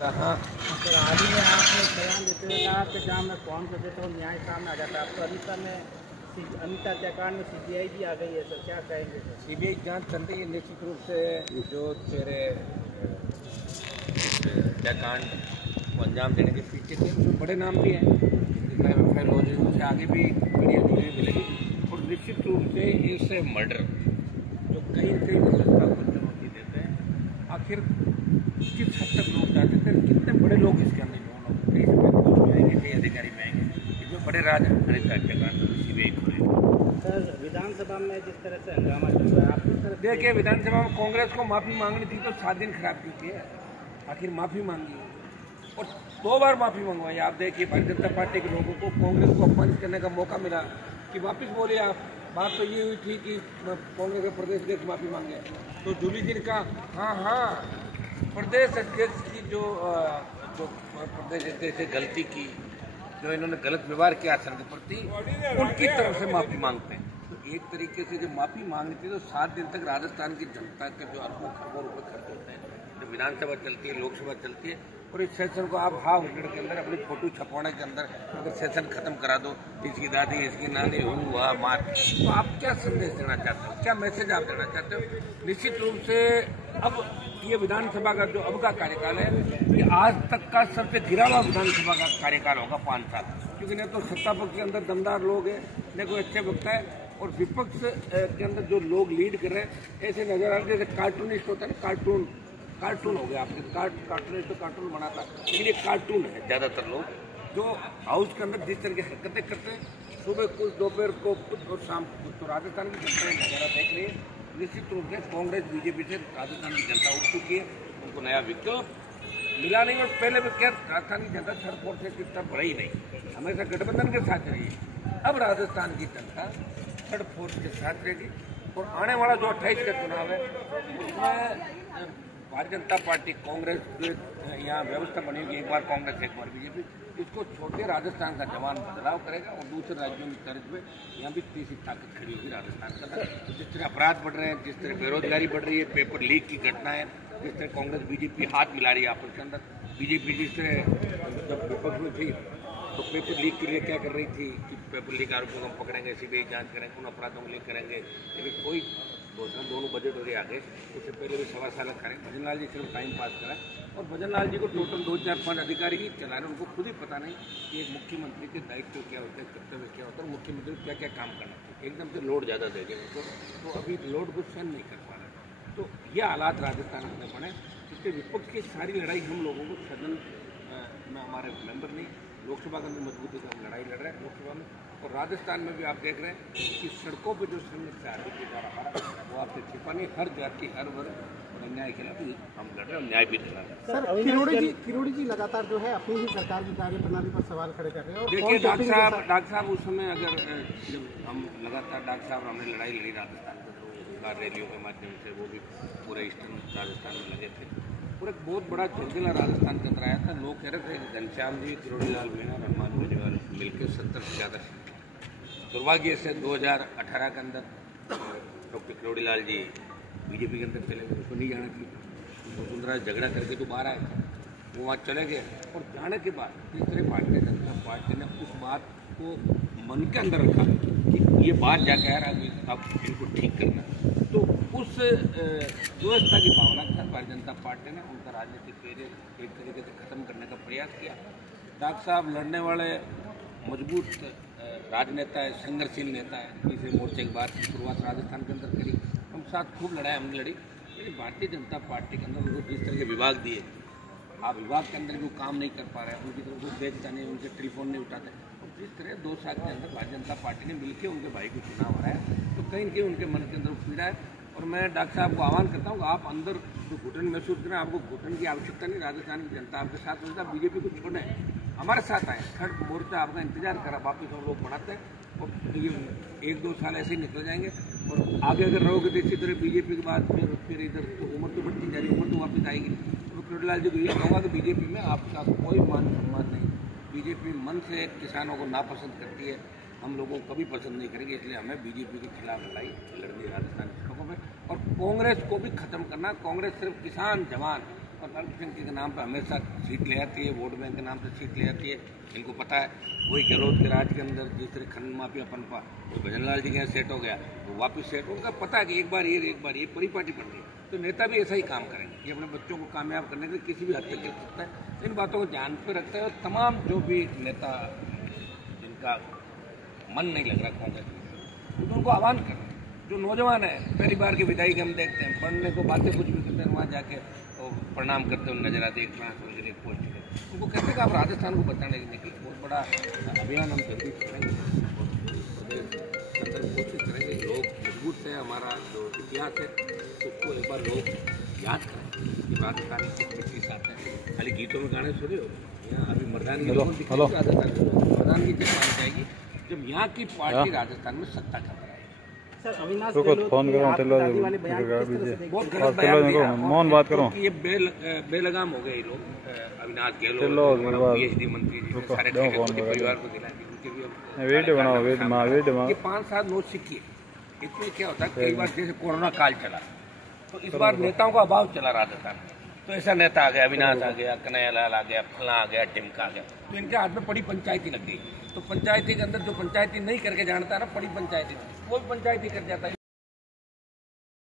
हाँ सर, हाल ही में आपने बयान देते हुए कहा कि जहाँ मैं फोन कर देता हूँ न्याय सामने आ जाता है। अब तो अनिता हत्याकांड में सीबीआई भी आ गई है सर, क्या कहेंगे सर? सीबीआई जांच चल रही है। निश्चित रूप से जो तेरे हत्याकांड को अंजाम देने के पीछे थे उसमें बड़े नाम भी हैं, क्राइम एफआईआर लॉज उनसे आगे भी बढ़िया जुड़ी मिलेगी। और निश्चित रूप से इस मर्डर जो कहीं न कहीं व्यवस्था को चुनौती देते हैं, आखिर किस हद तक लोग चाहते थे, कितने बड़े लोग इसके अंदर इन्वॉल्व हो, कई समय में आएंगे, कई अधिकारी में आएंगे, इसमें बड़े राज अनिता हत्याकांड सीबीआई खुले। सर, विधानसभा में जिस तरह से हंगामा चल रहा है आपकी तरफ देखिए, विधानसभा में कांग्रेस को माफी मांगनी थी तो 7 दिन खराब की थी, आखिर माफी मांगी और 2 बार माफी मंगवाई। आप देखिए, भारतीय जनता पार्टी के लोगों को कांग्रेस को अपमानित करने का मौका मिला कि वापस बोलिए आप। बात तो ये हुई थी कि कांग्रेस के प्रदेश अध्यक्ष माफी मांगे, तो जूली जी ने कहा हाँ प्रदेश अध्यक्ष की जो प्रदेश अध्यक्ष से गलती की, जो इन्होंने गलत व्यवहार किया संघ के प्रति, उनकी तरफ से माफी मांगते हैं। तो एक तरीके से जब माफी मांगनी थी तो 7 दिन तक राजस्थान की जनता के जो अरबों खरबों रुपए खर्च होते हैं, जब विधानसभा चलती है, लोकसभा चलती है, और इस सेशन को आप हाफ मिनट के अंदर अपनी फोटो छपवाने के अंदर अगर सेशन खत्म करा दो, इसकी दादी इसकी नानी हुआ मार, तो आप क्या संदेश देना चाहते हो, क्या मैसेज आप देना चाहते हो? निश्चित रूप से अब ये विधानसभा का जो अब का कार्यकाल है, ये आज तक का सबसे गिरा हुआ विधानसभा का कार्यकाल होगा 5 साल, क्योंकि न तो सत्ता पक्ष के अंदर दमदार लोग हैं, न कोई अच्छे वक्त है, और विपक्ष के अंदर जो लोग लीड कर रहे हैं ऐसे नजर आ रहे हैं जैसे कार्टूनिस्ट होता है ना, कार्टून हो गया आपके। कार्टूनिस्ट तो कार्टून बनाता, लेकिन ये कार्टून है ज़्यादातर लोग जो हाउस के अंदर जिस तरह की हरकतें करते हैं, सुबह कुछ, दोपहर को कुछ और शाम को कुछ। तो राजस्थान की जनता ये नज़ारा देख रही है। निश्चित रूप से कांग्रेस बीजेपी से राजस्थान की जनता उठ चुकी है, उनको नया विकल्प मिला नहीं। और पहले भी क्या, राजस्थान की जनता थर्ड फोर्थ से कितना बढ़ा ही नहीं, हमेशा गठबंधन के साथ रही है। अब राजस्थान की जनता थर्ड फोर्थ के साथ रहेगी, और आने वाला जो 28 का चुनाव है उसमें भारतीय जनता पार्टी कांग्रेस जो यहाँ व्यवस्था बनी होगी, एक बार कांग्रेस एक बार बीजेपी, इसको छोड़ के राजस्थान का जवान बदलाव करेगा और दूसरे राज्यों की तर्ज पे यहाँ भी तीसरी ताकत खड़ी होगी राजस्थान का। जिस तरह अपराध बढ़ रहे हैं, जिस तरह बेरोजगारी बढ़ रही है, पेपर लीक की घटनाएं, जिस तरह कांग्रेस बीजेपी हाथ मिला रही है आपस के अंदर, बीजेपी जिस तरह जब विपक्ष में थी तो पेपर लीक के लिए क्या कर रही थी कि पेपर लीक आरोपों को हम पकड़ेंगे, सीबीआई जांच करेंगे, उन अपराधों को लीक करेंगे, लेकिन कोई घोषणा, दोनों बजट हो गए आगे, उससे पहले भी 1.25 साल करें। भजन लाल जी सिर्फ टाइम पास करा, और भजन लाल जी को टोटल 2, 4, 5 अधिकारी ही चला रहे, उनको खुद ही पता नहीं कि एक मुख्यमंत्री के दायित्व क्या होते हैं, कर्तव्य क्या होता है, मुख्यमंत्री को क्या क्या काम करना चाहिए। एकदम से लोड ज़्यादा दे दिया उनको, तो अभी लोड को सहन नहीं कर पा रहे। तो ये हालात राजस्थान में बने, इसके विपक्ष की सारी लड़ाई हम लोगों को सदन में हमारे मेंबर नहीं, लोकसभा के अंदर मजबूती से हम लड़ाई लड़ रहे हैं लोकसभा में, और राजस्थान में भी आप देख रहे हैं कि सड़कों पर जो समस्या आगे जा रहा है वो आपसे छिपा नहीं, हर जाति हर वर्ग और अन्याय के खिलाफ हम लड़ रहे हैं और न्याय भी दिला रहे हैं। सर, किरोड़ी जी लगातार जो है अपनी ही सरकार की कार्यप्रणाली पर सवाल खड़े कर रहे हैं। देखिए डॉक्टर साहब उस समय अगर जब हम लगातार डॉक्टर साहब हमने लड़ाई लड़ी राजस्थान में, कार रैलियों के माध्यम से, वो भी पूरे ईस्टर्न राजस्थान में लगे थे, पूरा बहुत बड़ा चलचिला राजस्थान के अंदर आया था। लोग कह रहे थे कि घनश्याम जी, किरोड़ी लाल मीणा और हनुमान बेनीवाल मिलकर 70 से ज़्यादा सीट। दुर्भाग्य से 2018 के अंदर डॉक्टर किरोड़ी लाल जी बीजेपी के अंदर चले गए, उसको नहीं जाना चाहिए, वसुंधरा झगड़ा करके तो बाहर आए, वो वहाँ चले गए, और जाने के बाद तीसरे भारतीय जनता पार्टी ने उस बात को मन के अंदर रखा कि ये बात जाकर यार अब इनको ठीक करना, तो उस व्यवस्था की भावना के साथ भारतीय जनता पार्टी ने उनका राजनीतिक करियर एक तरीके से खत्म करने का प्रयास किया। डॉक्टर साहब लड़ने वाले मजबूत राजनेता है, संघर्षशील नेता है, तीसरे मोर्चे की बात की शुरुआत राजस्थान के अंदर करी, हम साथ खूब लड़ाई हमने लड़ी, लेकिन भारतीय जनता पार्टी के अंदर उनको जिस तरह के विभाग दिए, आप विभाग के अंदर भी काम नहीं कर पा रहे हैं, उनकी तरफ कुछ देखता नहीं, उनके टेलीफोन नहीं उठाते, और जिस तरह 2 साल के अंदर भारतीय जनता पार्टी ने मिलकर उनके भाई को चुनाव हराया, तो कहीं न कहीं उनके मन के अंदर पीड़ा है। और मैं डॉक्टर साहब को आह्वान करता हूँ, आप अंदर जो घुटन महसूस करें, आपको घुटन की आवश्यकता नहीं, राजस्थान की जनता आपके साथ होता, बीजेपी को छोड़ें, हमारे साथ आए, थर्ड मोर्चा आपका इंतजार करा, वापिस हम लोग बढ़ाते हैं, और ये 1-2 साल ऐसे ही निकल जाएंगे, और आगे अगर रहोगे तो इसी तरह बीजेपी के बाद फिर इधर तो उम्र तो बढ़ती जा रही है, उम्र तो वापस आएगी। तो किरोड़ी लाल जी को यही कहूँगा कि बीजेपी में आपका कोई मान सम्मान नहीं, बीजेपी मन से किसानों को नापसंद करती है, हम लोगों को कभी पसंद नहीं करेंगे, इसलिए हमें बीजेपी के खिलाफ लड़ाई लड़नी है राजस्थान के लोगों में, और कांग्रेस को भी खत्म करना। कांग्रेस सिर्फ किसान, जवान प्रताप सिंह के नाम पर हमेशा सीट ले आती है, वोट बैंक के नाम से सीट ले आती है। इनको पता है वही गहलोत के राज के अंदर जिस तरह खनन माफिया पनपा वो भजनलाल जी के यहाँ सेट हो गया, वो वापस सेट हो, उनका पता है कि एक बार ये बड़ी पार्टी बन रही है। तो नेता भी ऐसा ही काम करेंगे कि अपने बच्चों को कामयाब करने के लिए किसी भी हद तक कर सकता है। इन बातों को ध्यान पे रखते हैं और तमाम जो भी नेता जिनका मन नहीं लग रहा कांग्रेस में, तो उनको आह्वान करें। जो नौजवान है पहली बार के विदाई के हम देखते हैं, पढ़ने को बातें कुछ भी करते हैं, वहाँ जाके प्रणाम करते हुए नजर आते, एक ट्रांसफर एक पोस्ट के उनको कहते हैं कि आप राजस्थान को बचाने के लिए बहुत बड़ा अभियान हम जल्दी करेंगे, कोशिश करेंगे। लोग मजबूत है, हमारा जो इतिहास है उसको एक बार लोग याद करें कि राजस्थान की मिट्टी साथ है। खाली गीतों में गाने सुने हो, यहाँ अभी मर्दानगी मर्दानगी जब मानी जाएगी जब यहाँ की पार्टी राजस्थान में सत्ता कर रहा है। सर अविनाश फोन करो, मौन बात करो। ये बेलगाम हो गए लोग, अविनाश गहलोत पीएचडी मंत्री जी सारे परिवार को दिलाएंगे, उनके भी वीडियो बनाओ। ये 5 साल नोट सिक्की, इसमें क्या होता है कई बार जैसे कोरोना काल चला तो इस बार नेताओं का अभाव चला राजस्थान में, तो ऐसा नेता आ गया, अविनाश आ गया, कन्हैयालाल आ गया, फला आ गया, टिमका आ गया, तो इनके हाथ में बड़ी पंचायती लग गई। तो पंचायती के अंदर जो पंचायती नहीं करके जानता है ना, बड़ी पंचायती वो भी पंचायती कर जाता है।